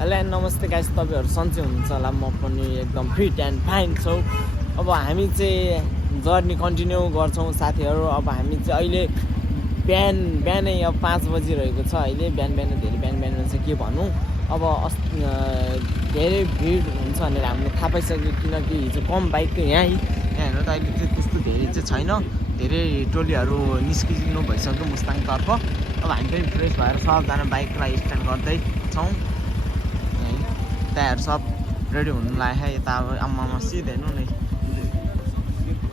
Hello and नमस्ते guys, तपाईहरु सन्चै हुनुहुन्छ होला। म पनि एकदम फिट एन्ड फाइन छु। अब हामी चाहिँ जर्नी कन्टिन्यू गर्छौँ साथीहरु। अब हामी चाहिँ अहिले बिहानै अब 5 बजिरहेको छ। अहिले बिहान चाहिँ के भन्नु, अब धेरै भिड हुन्छ भनेर हामीले थाहा पाइसक्यो, किनकि हिजो कम बाइक यहाँ हेर्नु त अहिले चाहिँ त्यस्तो धेरै चाहिँ छैन। धेरै टोलीहरू निस्किनु भइसक्यो मुस्ताङतर्फ। अब हामी पनि फ्रेस भएर सबजना बाइकलाई स्टार्ट गर्दैछौँ। टायर सब रेडी हुनु लाग्यो है। यता अब आम्मामा सिधै हेर्नु नि,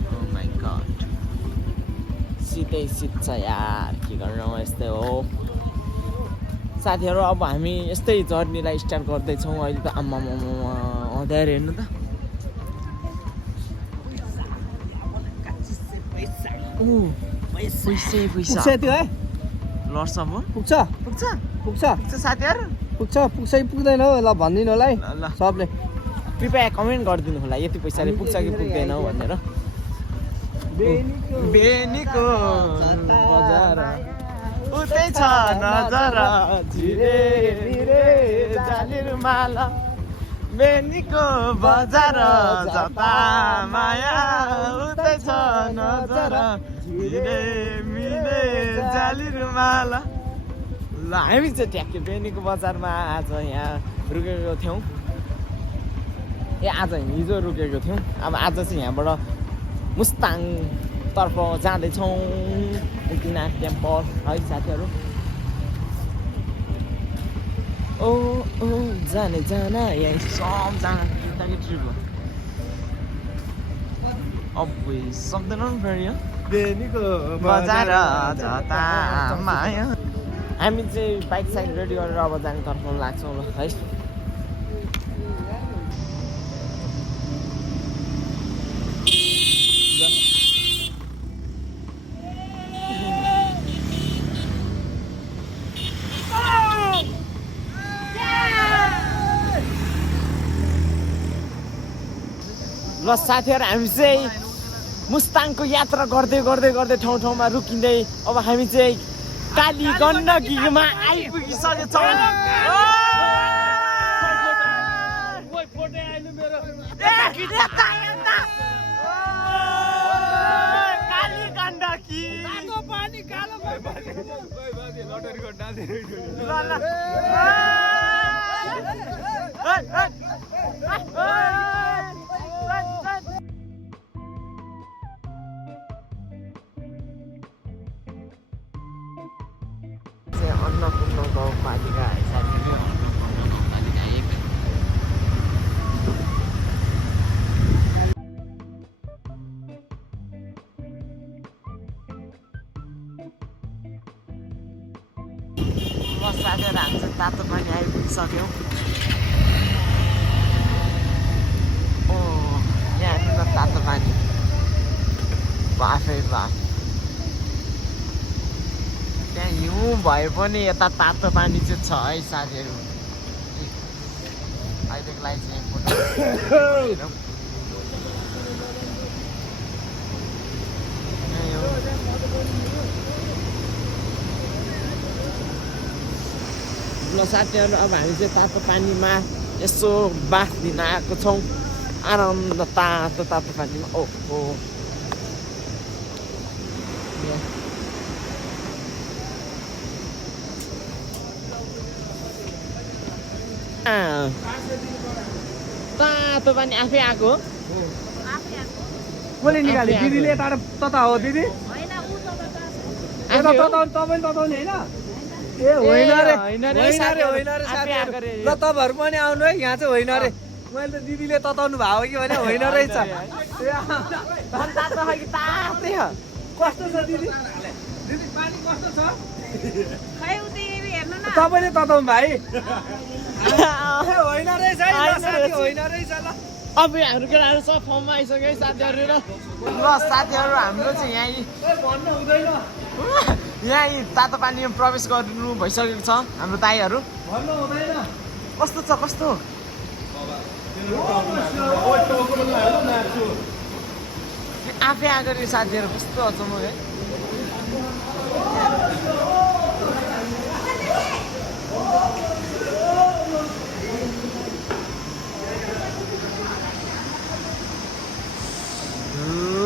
ओ माई गड, सिधै छ यार, के गर्नु यस्तै हो साथीहरू। अब हामी यस्तै जर्नीलाई स्टार्ट गर्दैछौँ अहिले त। आम्मामा अँध्यारो हेर्नु त, पैसा त्यो है लड्छ अब पुग्छ साथीहरू, पुग्छ पुग्दैन ल भनिदिनु होला है ल सबले। कृपया कमेन्ट गरिदिनु होला यति पैसाले पुग्छ कि पुग्दैन भनेर। बेनीको बजार उतै छ नजर, झिरे भिरे जालिर माला, बेनीको बजार जता माया उतै छ नजर, झिरे मिरे जालिर माला। ल हामी चाहिँ ट्याक्कै बेनीको बजारमा आज यहाँ रुकेको थियौँ। आज हिजो रुकेको थियौँ। अब आज चाहिँ यहाँबाट मुस्ताङतर्फ जाँदैछौँ, मुक्तिनाथ टेम्पल है साथीहरू। ओ जाने जाना यहाँ सबजना केटाकेटी ट्रिप हो। अब सक्दैन नि फेरि यो बेनीको बजार जता माया। हामी चाहिँ बाइक साइड रेडी गरेर अब जाने तर्फ लाग्छौँ ल है। ल साथीहरू, हामी चाहिँ मुस्ताङको यात्रा गर्दै ठाउँमा रुकिँदै अब हामी चाहिँ काली गण्डकीमा आइपुगिसकेछौँ। काली गण्डकी अन्नपूर्ण गाउँपालिका साथीले, अन्नपूर्ण गाउँपालिका 1। ल साथीहरू, हामी चाहिँ तातो पानी आइपुगिसक्यौँ। ओ यहाँ हेर्नु न, तातो पानी बाफै बाफ। त्यहाँ हिउँ भए पनि यता तातो पानी चाहिँ छ है साथीहरू। अहिलेको लागि चाहिँ फोटो ल साथीहरू, अब हामी चाहिँ तातो पानीमा यसो बाफ दिन आएको छौँ। आनन्द तातो पानीमा। ओहो तातो पानी आफै आएको कसले निकाले? दिदीले तता हो दिदी, तपाईँ तताउने होइन? ए होइन रे, ल तपाईँहरू पनि आउनु है, यहाँ चाहिँ होइन रे। मैले त दिदीले तताउनु भएको कि भने होइन रहेछ। कस्तो छ दिदी? दिदी पानी कस्तो छ? तपाईँले तताउनु भाइ होइन रहेछ है, होइन रहेछ। ल अब हाम्रो केटाहरू सब फर्ममा आइसक्यो है साथीहरू। ल साथीहरू, हाम्रो चाहिँ भन्नु हुँदैन, यहाँ तातो पानीमा प्रवेश गर्नु भइसकेको छ हाम्रो दाइहरू। भन्नु हुँदैन। कस्तो छ कस्तो? आफै आएको रे साथीहरू, कस्तो अचम्म है।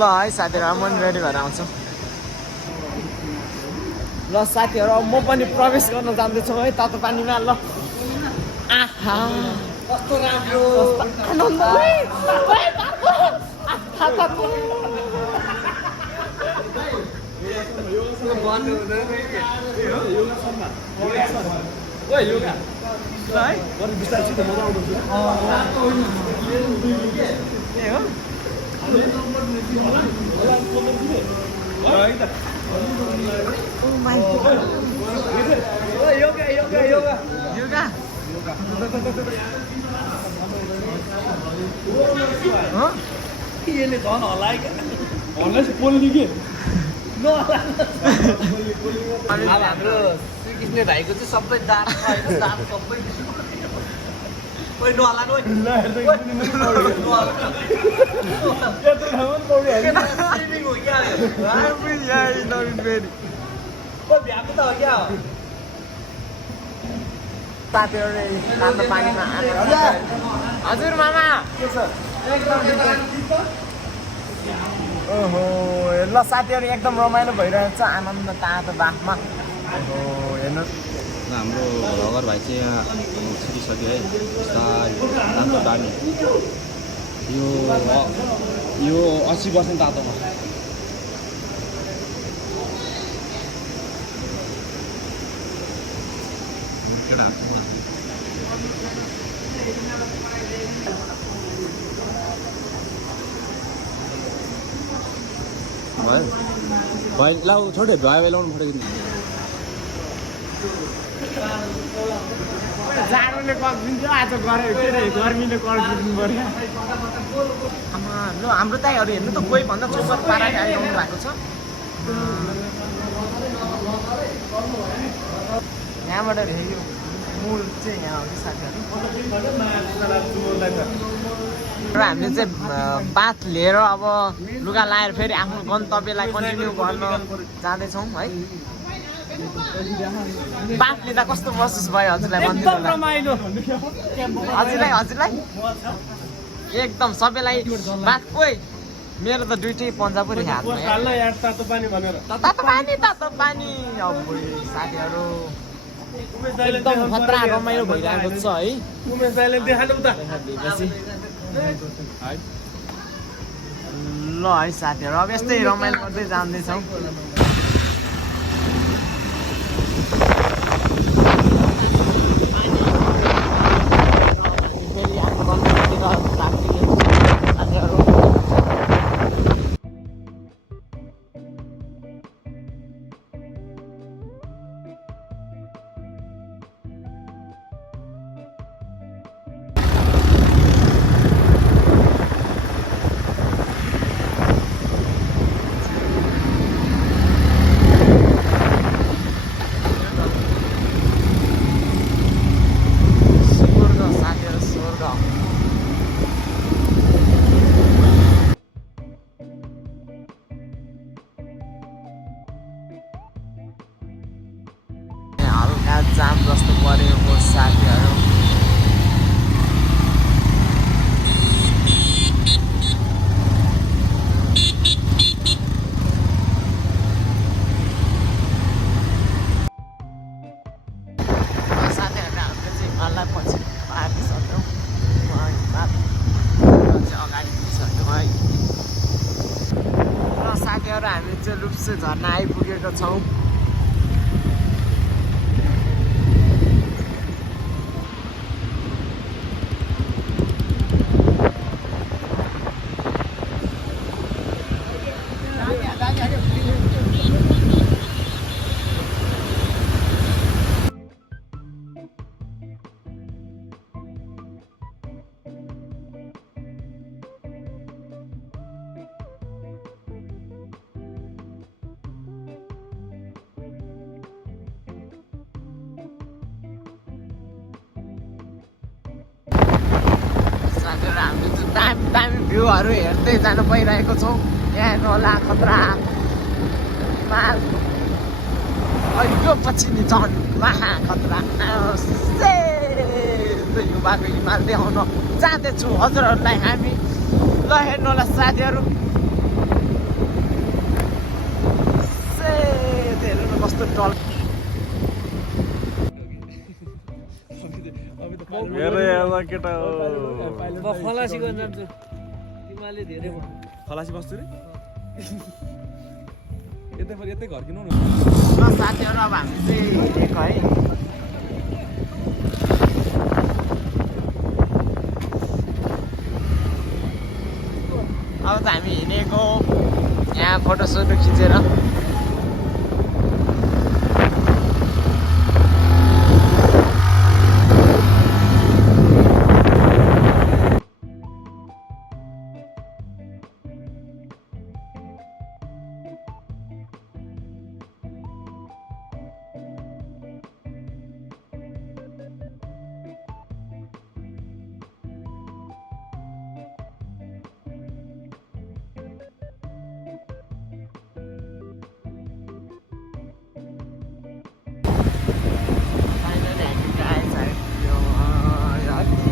ल है साथीहरू म पनि रेडी भएर आउँछु ल साथीहरू अब म पनि प्रवेश गर्न जाँदैछु है तातो पानीमा ल आहा कस्तो राम्रो आनन्द यसले झन् हल्लायो क्या हल्लाइ बोल्ने के अब हाम्रो श्रीकृष्ण भाइको चाहिँ सबै दाँत छ होइन दाँत सबै नहलानु भ्याएको त हो क्या साथीहरूले तातो पानीमा हजुर मामा ओहो ल साथीहरू एकदम रमाइलो भइरहेको छ आनन्द तातो बाफमा ओहो हेर्नुहोस् हाम्रो भगर भाइ चाहिँ यहाँ छिरिसक्यो है तातो पानी यो 80% तातोमा केटा भयो भाइ लाउ छोडे भाइ लाउनु पऱ्यो कि जाडोले कल्पिन्छ आज गऱ्यो के अरे गर्मीले कल्पिनु पऱ्यो ल हाम्रो दाइहरू हेर्नु त कोही भन्दा चोपर पाराले आइरहनु भएको छ यहाँबाट हेऱ्यो मूल चाहिँ यहाँ हो कि साथीहरू र हामीले चाहिँ बाथ लिएर अब लुगा लाएर फेरि आफ्नो गन्तव्यलाई कन्टिन्यू गर्न जाँदैछौँ है बाथ लिँदा कस्तो महसुस भयो हजुरलाई हजुरलाई एकदम सबैलाई बाथ कोही मेरो त दुइटै पन्जा पो रेखे हातमा तातो पानी अब साथीहरू एकदम खतरा रमाइलो भइरहेको छ है ल है साथीहरू अब यस्तै रमाइलो गर्दै जाँदैछौँ जाम जस्तो परेको साथीहरू साथीहरूले हाम्रो चाहिँ घरलाई पछि पारिसक्यौँ अगाडि पुगिसक्यौँ है र साथीहरू हामी चाहिँ लुप्से झर्ना आइपुगेको छौँ हामीले चाहिँ दामी भ्यूहरू हेर्दै जानु पाइरहेको छौँ यहाँ नला खतरा हिमाल यो पछि नि झन् महा खतरा युवाको हिमाल देखाउन जाँदैछु हजुरहरूलाई हामी ल हेर्नु होला साथीहरू कस्तो टल हेर केटा म खलासी गर्न जान्छु तिमीले धेरै भयो खलासी बस्छु रे यतै घर किनौ न साथीहरू अब हामी चाहिँ हिँडेको है अब त हामी हिँडेको यहाँ फोटोसोटो खिचेर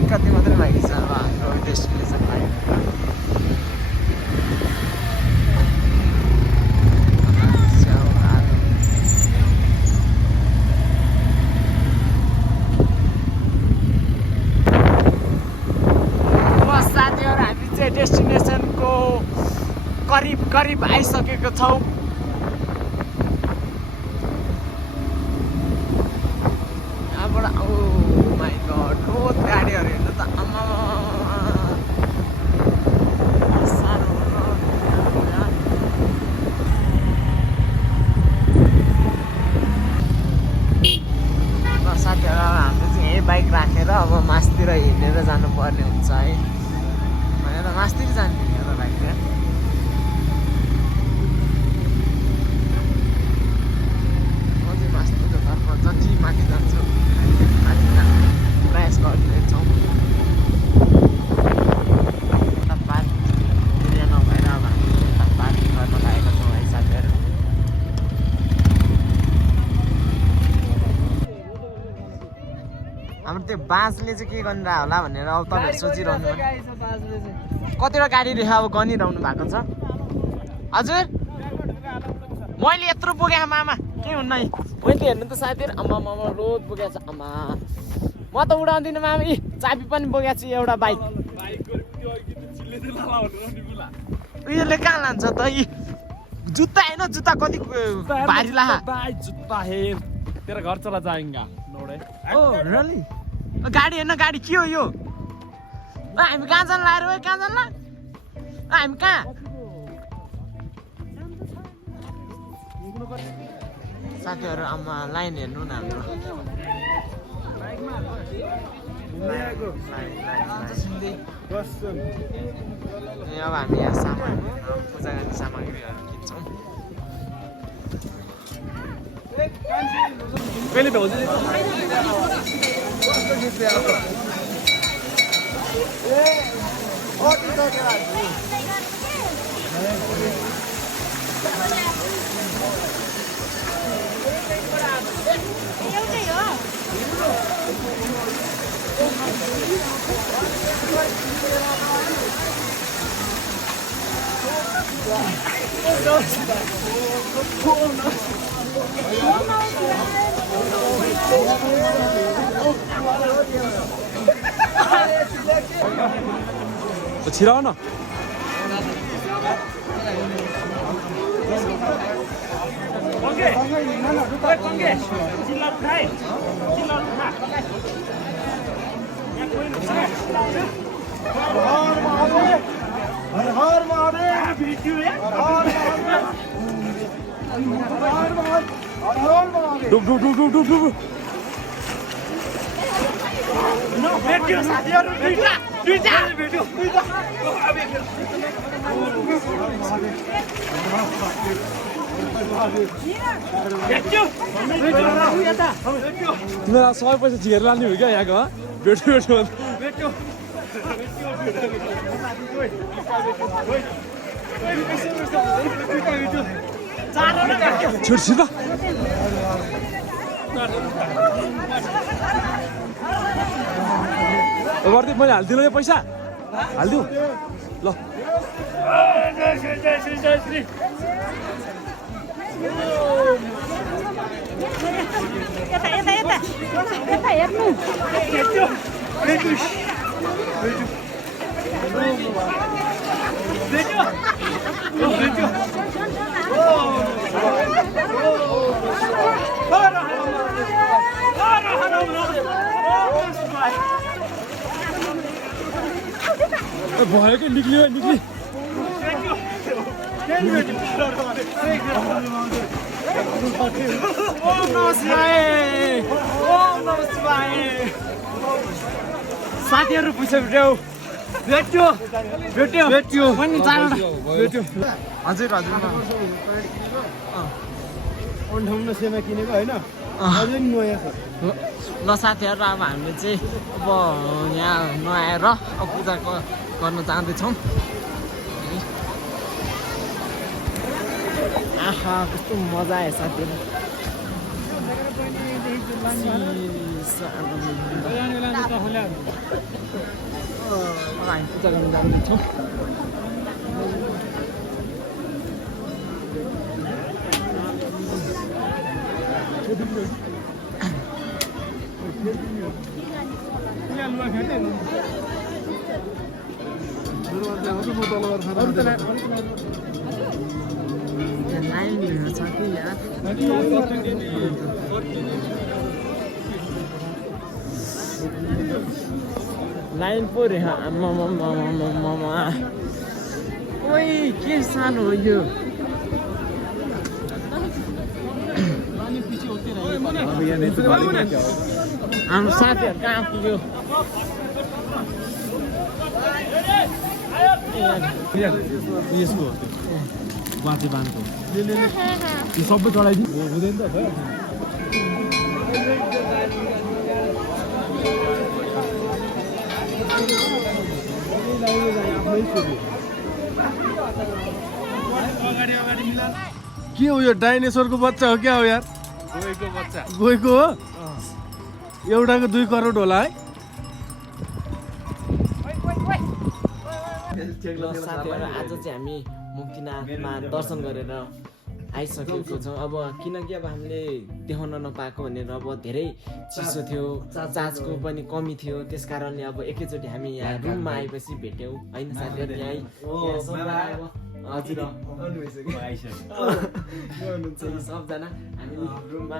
कति मात्रै बाँकी छ अब हाम्रो डेस्टिनेसन लाइफ साथीहरू हामी चाहिँ डेस्टिनेसनको करिब आइसकेको छौँ यहाँबाट माइ गड रोड गाडीहरू हेर्नु त आमा साह्रो साथीहरू हाम्रो चाहिँ यही बाइक राखेर अब मासतिर हिँडेर जानुपर्ने हुन्छ है भनेर मासतिर जाने होला बाइक अझै मासतिर तर्फ जति माथि जान्छौँ प्रयास गरिरहेछौँ पार्क एरिया नभएर अब हामी पार्किङ गर्न लागेका छौँ है साथीहरू हाम्रो त्यो बाँसले चाहिँ के गरिरह होला भनेर अब तपाईँहरू सोचिरहनु कतिवटा गाडी रेखा अब गनिरहनु भएको छ हजुर मैले यत्रो पुगेँ आमा के हुन्न है मैले हेर्नु त साथीहरू आमा रोड पुगेको छ आमा म त उडाउँदिनँ मामा यी चाबी पनि बोकेको छु एउटा बाइक उयोले कहाँ लान्छ त यी जुत्ता होइन जुत्ता कति भारी ला जुत्ता हेर तेरो घर चला जाएगा नोडे ओ रली गाडी हेर्न गाडी के हो यो हामी कहाँ जानु लाएर कहाँ जानु हामी कहाँ साथीहरू आमा लाइन हेर्नु न हाम्रो अब हामी यहाँ सामान पूजा गर्ने सामग्रीहरू किन्छौँ कहिले भ्याउँछ छिराउ न डुब डुब डुब डुब डुब डुब No, भेट्यो साथीहरु दुईटा भेट्यो तिमीलाई सबै पैसा झिकेर लाने हो क्या यहाँको भेट्यो छुट्छ त गर्दै मैले हालिदिनु यो पैसा हालिदिउँ ल यता हेर्नु भयो कि निक्लियो निक्ली साथीहरू पुग्छ भेट्यो पनि भेट्यो हजुर अन्ठाउन्न सेवा किनेको होइन अझै नयाँ छ ल साथीहरू अब हामीले चाहिँ अब यहाँ नआएर अब पूजा गर्न जाँदैछौँ आहा कस्तो मजा आयो साथीहरू हामी पूजा गर्न जाँदैछौँ लाइन छ कि यार लाइन पो रे ओइ के सानो हो यो हाम्रो साथीहरू कहाँ पुग्यो यसको बाँचे बाँधको यो सबै चढाइदिनु हुँदैन त के हो यो डाइनेसोरको बच्चा हो क्या हो यार गएको हो एउटाको 2 करोड होला है साथीहरू आज चाहिँ हामी मुक्तिनाथमा दर्शन गरेर आइसकेको छौँ अब किनकि अब हामीले देखाउन नपाएको भनेर अब धेरै चिसो थियो चार्जको पनि कमी थियो त्यस कारणले अब एकैचोटि हामी यहाँ रुममा आएपछि भेट्यौँ होइन साथीहरू हजुर सबजना हामी रुममा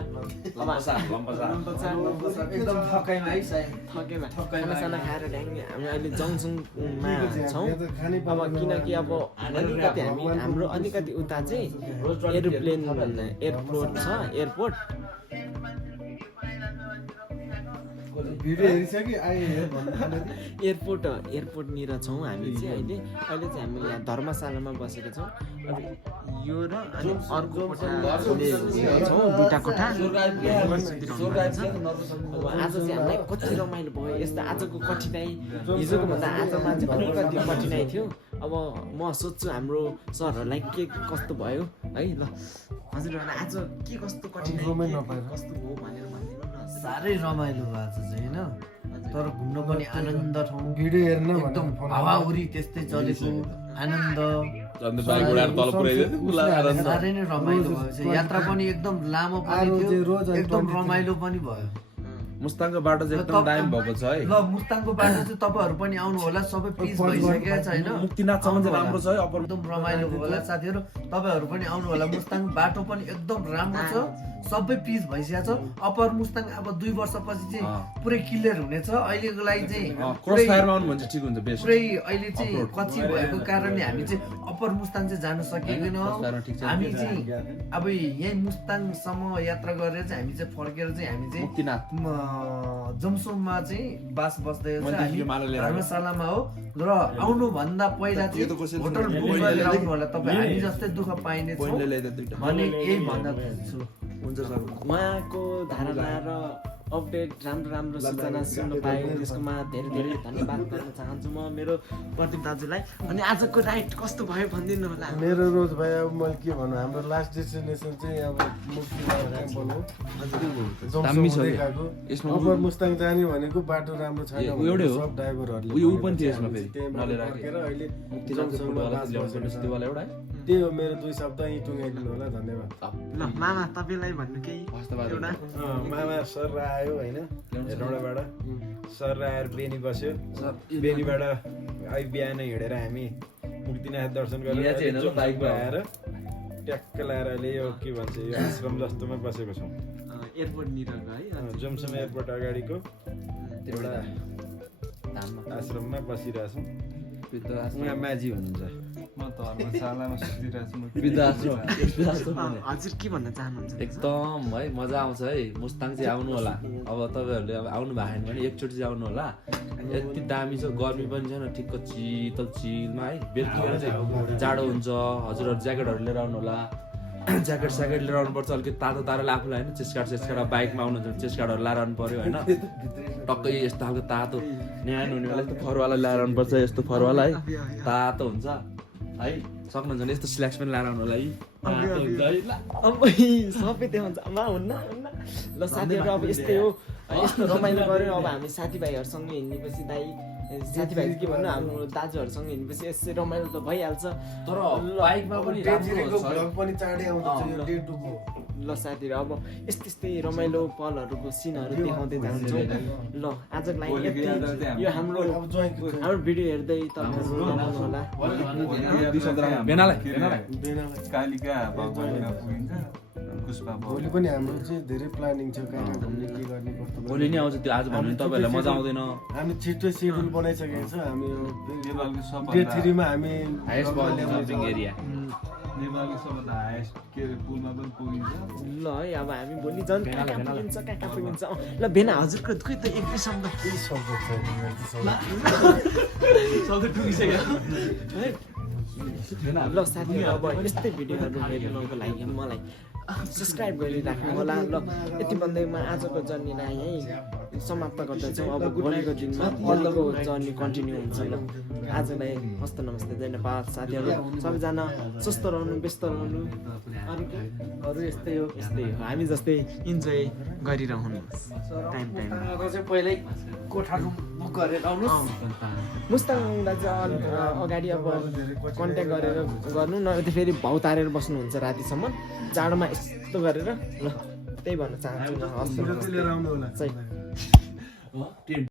एकदम थकाइमा है थकेमा खानासाना खाएर ढ्याङ्गे हामी अहिले जङसङमा छौँ अब किनकि अब अलिकति हाम्रो अलिकति उता चाहिँ एरोप्लेन एयरपोर्ट छ एयरपोर्ट एयरपोर्टनिर छौँ हामी चाहिँ अहिले चाहिँ हामी यहाँ धर्मशालामा बसेको छौँ अब यो र अनि अर्को कोठा छौँ 2टा कोठा अब आज चाहिँ हामीलाई कति रमाइलो भयो यस्तो आजको कठिनाइ हिजोको भन्दा आजमा चाहिँ अलिकति कठिनाइ थियो अब म सोध्छु हाम्रो सरहरूलाई के कस्तो भयो है ल हजुरहरूलाई आज के कस्तो कठिनाइ कस्तो भयो भनेर भनिदिनु न साह्रै रमाइलो भयो आज चाहिँ होइन तर घुम्न पनि आनन्द ठाउँ भिडियो हेर्न एकदम हावाहुरी त्यस्तै चलेको आनन्द साह्रै नै रमाइलो भयो यात्रा पनि एकदम लामो पनि थियो एकदम रमाइलो पनि भयो मुस्ताङको बाटो चाहिँ एकदम दामी भएको छ है ल मुस्ताङको बाटो चाहिँ तपाईँहरू पनि आउनु होला सबै पिस भइसकेको छ होइन मुक्तिनाथसम्म चाहिँ राम्रो छ है एकदम रमाइलो भयो होला साथीहरू तपाईँहरू पनि आउनु होला मुस्ताङ बाटो पनि एकदम राम्रो छ सबै पिस भइसकेको छ अप्पर मुस्ताङ अब 2 वर्षपछि चाहिँ पुरै क्लियर हुनेछ अहिलेको लागि चाहिँ क्रस फायरमा आउनु भने ठिक हुन्छ बेस्ट पुरै अहिले चाहिँ कच्ची भएको कारणले हामी चाहिँ अप्पर मुस्ताङ चाहिँ जान सकेनौँ हामी चाहिँ अब यही मुस्ताङसम्म यात्रा गरेर चाहिँ हामी चाहिँ फर्केर चाहिँ हामी चाहिँ मुक्तिनाथ जमसोममा चाहिँ बास बस्दै धर्मशालामा हो र आउनु भन्दा पहिला चाहिँ होटल बुक गरेर आउनु होला तपाईँ हामी जस्तै दुःख पाइने छौँ भने यही भन्न चाहन्छु हुन्छ सर उहाँको धारणा र अपडेट राम्रो सूचना सुन्नु पाएँ त्यसकोमा धेरै धन्यवाद गर्न चाहन्छु म मेरो प्रदीप दाजुलाई। अनि आजको राइड कस्तो भयो भनिदिनु होला। मेरो रोज भाइ अब मैले के भन्नु, हाम्रो लास्ट डेस्टिनेसन चाहिँ अब अप्पर मुस्ताङ जाने भनेको बाटो राम्रो छैन, सब ड्राइभरहरूले त्यही हो। मेरो 2 सप्ताह यहीँ टुङ्गाइदिनु होला, धन्यवाद। ल मामा तपाईँलाई भन्नु केही एउटा मामा सर आयो होइन हेरौँडाबाट, सर आएर बेनी बस्यो, बेनीबाट अहिले बिहान हिँडेर हामी मुक्तिनाथ दर्शन गरेर आएर ट्याक्क लगाएर अहिले यो के भन्छ यो आश्रम जस्तोमा बसेको छौँ। एयरपोर्ट निरको है जमसम एयरपोर्ट अगाडिको एउटा आश्रममा बसिरहेछौँ। उहाँ माझी हुनुहुन्छ। हजुर के भन्न चाहनुहुन्छ? एकदम है मजा आउँछ है। मुस्ताङ चाहिँ आउनु होला। अब तपाईँहरूले अब आउनु भएन भने एकचोटि चाहिँ आउनु होला। यति दामी छ, गर्मी पनि छैन, ठिक्क शीतल चिलमा है। बेलुकीमा चाहिँ जाडो हुन्छ, हजुरहरू ज्याकेटहरू लिएर आउनु होला। ज्याकेट स्याकेट लिएर आउनुपर्छ, अलिकति तातो तातोले आफूलाई होइन। चेस्टगार्ड बाइकमा आउनुहुन्छ भने चेस्टगार्डहरू लाएर आउनु पऱ्यो होइन। टक्कै यस्तो खालको तातो न्यानो हुने बेला यस्तो फरवाला ल्याएर आउनुपर्छ, यस्तो फरवाला है, तातो हुन्छ है। सक्नुहुन्छ भने यस्तो स्ल्याक्स पनि लाएर आउनु होला है, तातो हुन्छ है। अब सबै देखाउँछ मा हुन्न ल साथीहरू। अब यस्तै हो, यस्तो रमाइलो गऱ्यो। अब हामी साथीभाइहरूसँग हिँड्नेपछि दाइ साथीभाइ के भन्नु, हाम्रो दाजुहरूसँग हिँड्नेपछि यसै रमाइलो त भइहाल्छ। तर बाइकमा पनि भ्लग पनि चाँडै आउँछ यो डे 2 को। ल साथीहरू अब यस्तै रमाइलो पलहरूको सिनहरू देखाउँदै जान्छौँ। ल आजको लागि यति। यो हाम्रो भिडियो हेर्दै तपाईँहरू रमाउनु होला। कालिका भगवानका पुगिन्छ पुष्पा भोलि पनि हाम्रो चाहिँ धेरै प्लानिङ छ, कहाँ घुम्ने के गर्ने कस्तो। भोलि नै आउँछ त्यो, आज भन्नु तपाईँहरूलाई मजा आउँदैन। हामी छिट्टै सेड्युल बनाइसकेको छ। हामी नेपालको सबभन्दा डे 3 मा हामी हाइएस्ट जम्पिङ एरिया नेपालको सबभन्दा हाइएस्ट के अरे पुलमा पनि पुगिन्छ। ल है अब हामी भोलि झन् कहाँ पुगिन्छ। ल भेना हजुरको खोइ त एक दुई शब्द केही शब्द छैन। ल साथीहरू अब यस्तै भिडियोहरू हेर्नुको लागि मलाई सब्सक्राइब गरिराख्नु होला। ल यति भन्दै म आजको जर्नीलाई यहीँ समाप्त गर्दछौँ। अब भोलिको दिनमा भोलिको जर्नी कन्टिन्यू हुन्छ। ल आजलाई हस्त नमस्ते, धन्यवाद साथीहरू। सबैजना स्वस्थ रहनु, व्यस्त रहनु, अरू यस्तै हो। हामी जस्तै इन्जोय गरिरहनुहोस् टाइम चाहिँ पहिल्यै कोठा रुम बुक गरेर आउनुहोस्। मुस्ताङलाई चाहिँ अगाडि अब कन्ट्याक्ट गरेर गर्नु, नभए त फेरि भाउ तारेर बस्नुहुन्छ रातिसम्म जाडोमा यस्तो गरेर। ल त्यही भन्न चाहन्छु। हस् लिएर आउनु होला। चाहिँ